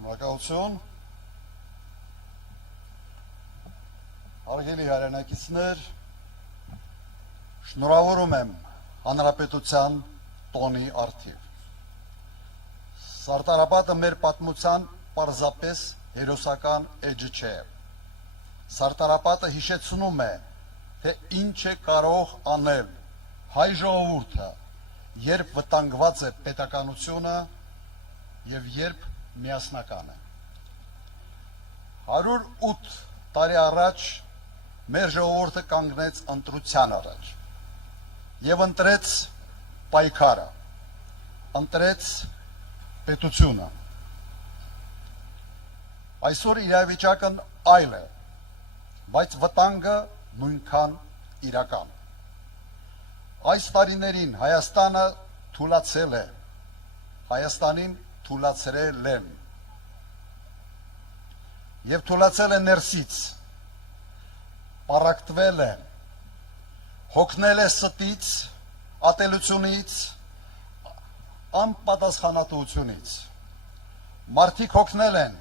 Շնորհակալություն։ Հարգելի հայրենակիցներ, շնորհավորում եմ Հանրապետության տոնի առթիվ։ Սարտարապատը մեր պատմության պարզապես հերոսական էջը չէ։ Սարտարապատը հիշեցնում է, թե ինչ է կարող անել հայ ժողովուրդը, երբ վտանգված է պետականությունը և երբ միասնական է։ 108 տարի առաջ մեր ժողովուրդը կանգնեց ընտրության առաջ և ընտրեց պայքարը, ընտրեց պետությունը։ Այսօր իրավիճակն այլ է, բայց վտանգը նույնքան իրական։ Այս տարիներին Հայաստանը թուլացել է, Հայաստանին թուլացրել են և թուլացել է ներսից, պառակտվել է, հոգնել է ստից, ատելությունից, անպատասխանատվությունից։ Մարդիկ հոգնել են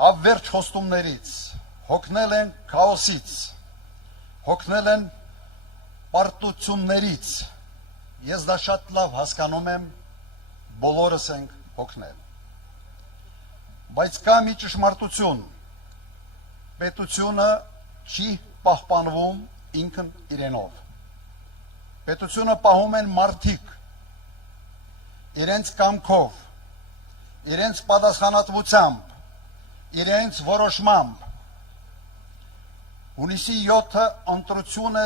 հավերժ խոստումներից, հոգնել են քաոսից, հոգնել են պարտություններից։ Ես դա շատ լավ հասկանում եմ, բոլորս ենք հոգնել։ Բայց կա մի ճշմարտություն, պետությունը չի պահպանվում ինքն իրենով։ Պետությունը պահում են մարդիկ, իրենց կամքով, իրենց պատասխանատվությամբ, իրենց որոշմամբ։ Հունիսի 7-ը ընտրությունը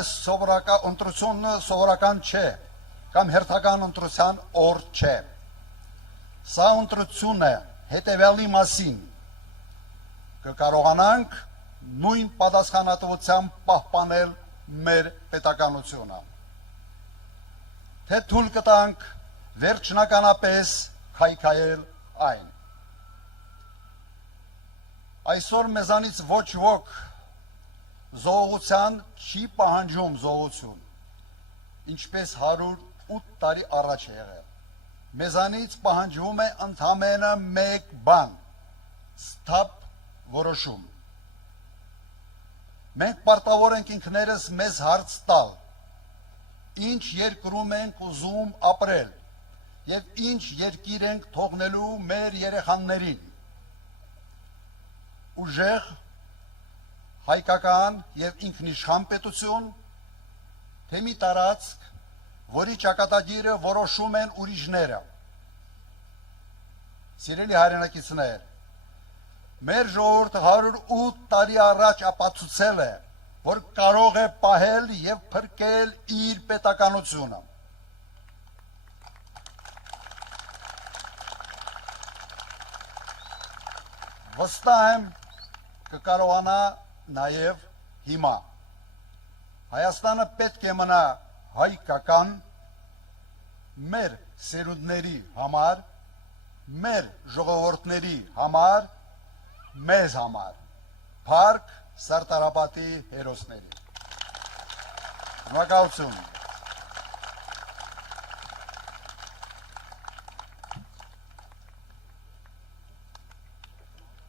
սովորական չէ, կամ հերթական ընտրության օր չէ։ Սա ընտրություն է հետևյալի մասին, կկարողանանք նույն պատասխանատվությամբ պահպանել մեր պետականությունը, թե թույլ կտանք վերջնականապես քայքայել այն։ Այսօր մեզանից ոչ ոք զոհության չի պահանջում զոհություն, ինչպես 108 տարի առաջ է եղել։ Մեզանից պահանջվում է ընդամենը մեկ բան՝ սթափ որոշում։ Մենք պարտավոր ենք ինքներս մեզ հարց տալ, ինչ երկրում ենք ուզում ապրել և ինչ երկիր ենք թողնելու մեր երեխաներին։ Ուժեղ, հայկական և ինքնիշխան պետություն, թե մի տարածք, որի ճակատագիրը որոշում են ուրիշները։ Սիրելի հայրենակիցներ, մեր ժողովուրդը 108 տարի առաջ ապացուցել է, որ կարող է պահել և փրկել իր պետականությունը։ Վստահ եմ կկարողանա նաև հիմա։ Հայաստանը պետք է մնա հայկական, մեր սերունդների համար, մեր ժողովուրդների համար, մեզ համար, փառք Սարտարապատի հերոսներին։ Շնորհակալություն։